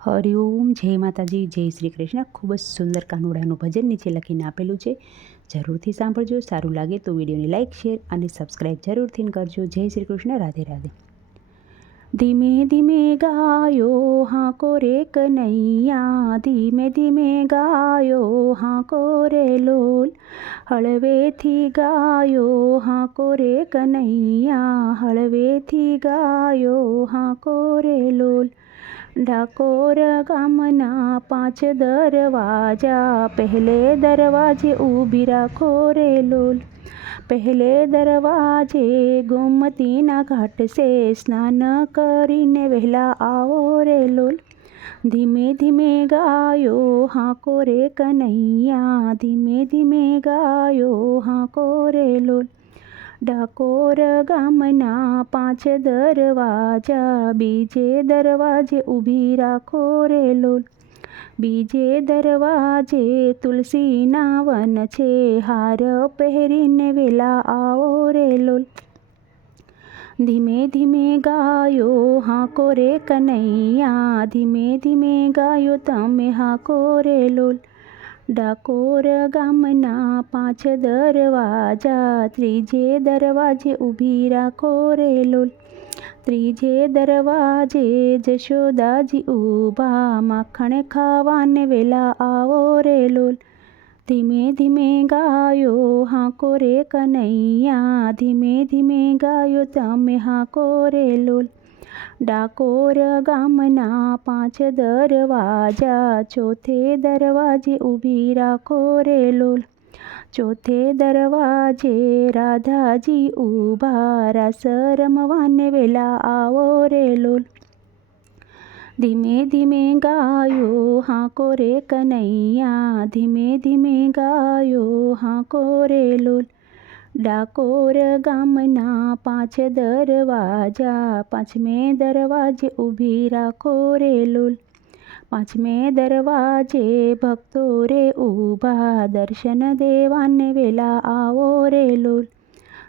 હરિઓમ, જય માતાજી, જય શ્રી કૃષ્ણ. ખૂબ જ સુંદર કાનુડાનું ભજન નીચે લખીને આપેલું છે. જરૂરથી સાંભળજો. સારું લાગે તો વિડીયોને લાઇક, શેર અને સબસ્ક્રાઈબ જરૂરથી કરજો. જય શ્રી કૃષ્ણ. રાધે રાધે. ધીમે ધીમે ગાયો હાંકો રે કનૈયા, ધીમે ધીમે ગાયો હાંકો રે લોલ. હળવેથી ગાયો હાંકો રે કનૈયા, હળવેથી ગાયો હાંકો રે લોલ. ડાકોર ગામના 5 દરવાજા, પહેલે દરવાજે ઊભી રાખો રે લોલ. પહેલે દરવાજે ગોમતીના ઘાટ સે, સ્નાન કરીને વહેલા આવો રે લોલ. ધીમે ધીમે ગાયો હાંકો રે કનૈયા, ધીમે ધીમે ગાયો હાંકો રે લોલ. ડાકોર ગામના 5 દરવાજા, બીજે દરવાજે ઊભી રાખો રે લોલ. બીજે દરવાજે તુલસીના વન છે, હાર પહેરીને વેલા આવો રે લોલ. ધીમે ધીમે ગાયો હાંકો રે કનૈયા, ધીમે ધીમે ગાયો તમે હાંકો રે લોલ. ડાકોર ગામના 5 દરવાજા, ત્રીજે દરવાજે ઊભી રાખો રે લોલ. ત્રીજે દરવાજે જશોદાજી ઊભા, માખણ ખાવાને વેલા આવો રે લોલ. ધીમે ધીમે ગાયો હાંકો રે કનૈયા, ધીમે ધીમે ગાયો તમે હાંકો રે લોલ. ડાકોર ગામના 5 દરવાજા, ચોથે દરવાજે ઊભી રાખો રે લોલ. ચોથે દરવાજે રાધાજી ઊભા, રાસ રમવાને વેલા આવો રે લોલ. ધીમે ધીમે ગાયો હાંકો રે કનૈયા, ધીમે ધીમે ગાયો હાંકો રે લોલ. ડાકોર ગામના 5 દરવાજા, 5મે દરવાજે ઊભી રાખો રે લોલ. 5મે દરવાજે ભક્તો રે ઊભા, દર્શન દેવાને વેલા આવો રે લોલ.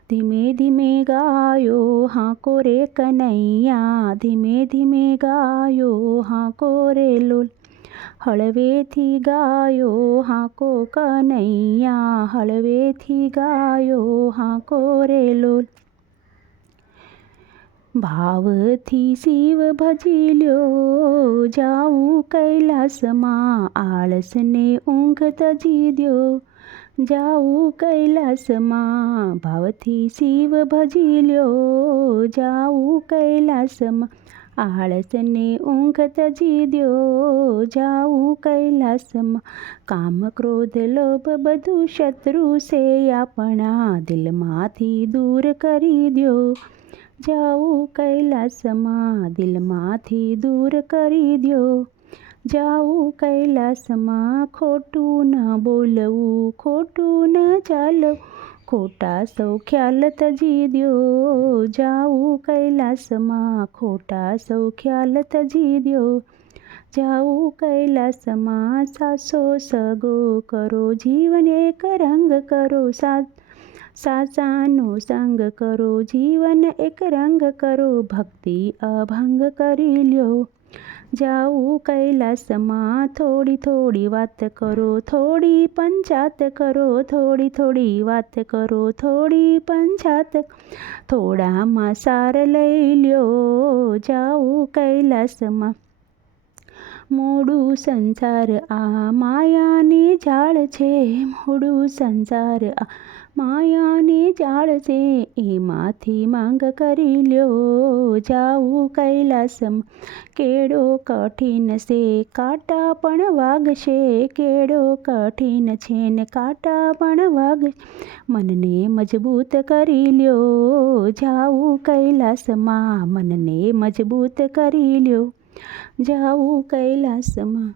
ધીમે ધીમે ગાયો હાંકો રે કનૈયા, ધીમે ધીમે ગાયો હાંકો રે લોલ. હળવેથી ગાયો હાંકો કનૈયા, હળવેથી ગાયો હાંકો રે લોલ. ભાવથી શિવ ભજી લ્યો, જાઉં કૈલાસમાં, આળસને ઊંઘ તજી દ્યો, જાઉં કૈલાસમાં. ભાવથી શિવ ભજી લ્યો, જાઉં કૈલાસમાં, આળસને ઊંઘ તજી દ્યો, જાઉં કૈલાસમાં. કામ ક્રોધ લોભ બધું શત્રુ છે આપણા, દિલમાંથી દૂર કરી દ્યો, જાઉં કૈલાસમાં. દિલમાંથી દૂર કરી દ્યો, જાઉં કૈલાસમાં. ખોટું ન બોલવું, ખોટું ન ચાલવું, ખોટા સૌ ખ્યાલ તજી દ્યો, જાઉં કૈલાસમાં. ખોટા સૌ ખ્યાલ તજી દ્યો, જાઉં કૈલાસમાં. સાસો સગો કરો, જીવન એક રંગ કરો, સાચાનો સંગ કરો, જીવન એક રંગ કરો, ભક્તિ અભંગ કરી લ્યો, જાઉં કૈલાસમાં. થોડી થોડી વાત કરો, થોડી પંચાત કરો, થોડી થોડી વાત કરો, થોડી પંચાત, થોડામાં સાર લઈ લ્યો, જાઉં કૈલાસમાં. મોડું સંસાર આ માયાની જાળ છે, મોડું સંસાર આ માયાની જાળ છે, એમાંથી માંગ કરી લ્યો, જાઉં કૈલાસમાં. કેડો કઠિન છે, કાંટા પણ વાગશે, કેડો કઠિન છે ને કાંટા પણ વાગશે, મનને મજબૂત કરી લ્યો, જાઉં કૈલાસમાં. મનને મજબૂત કરી લ્યો, જાઉં કૈલાસમાં.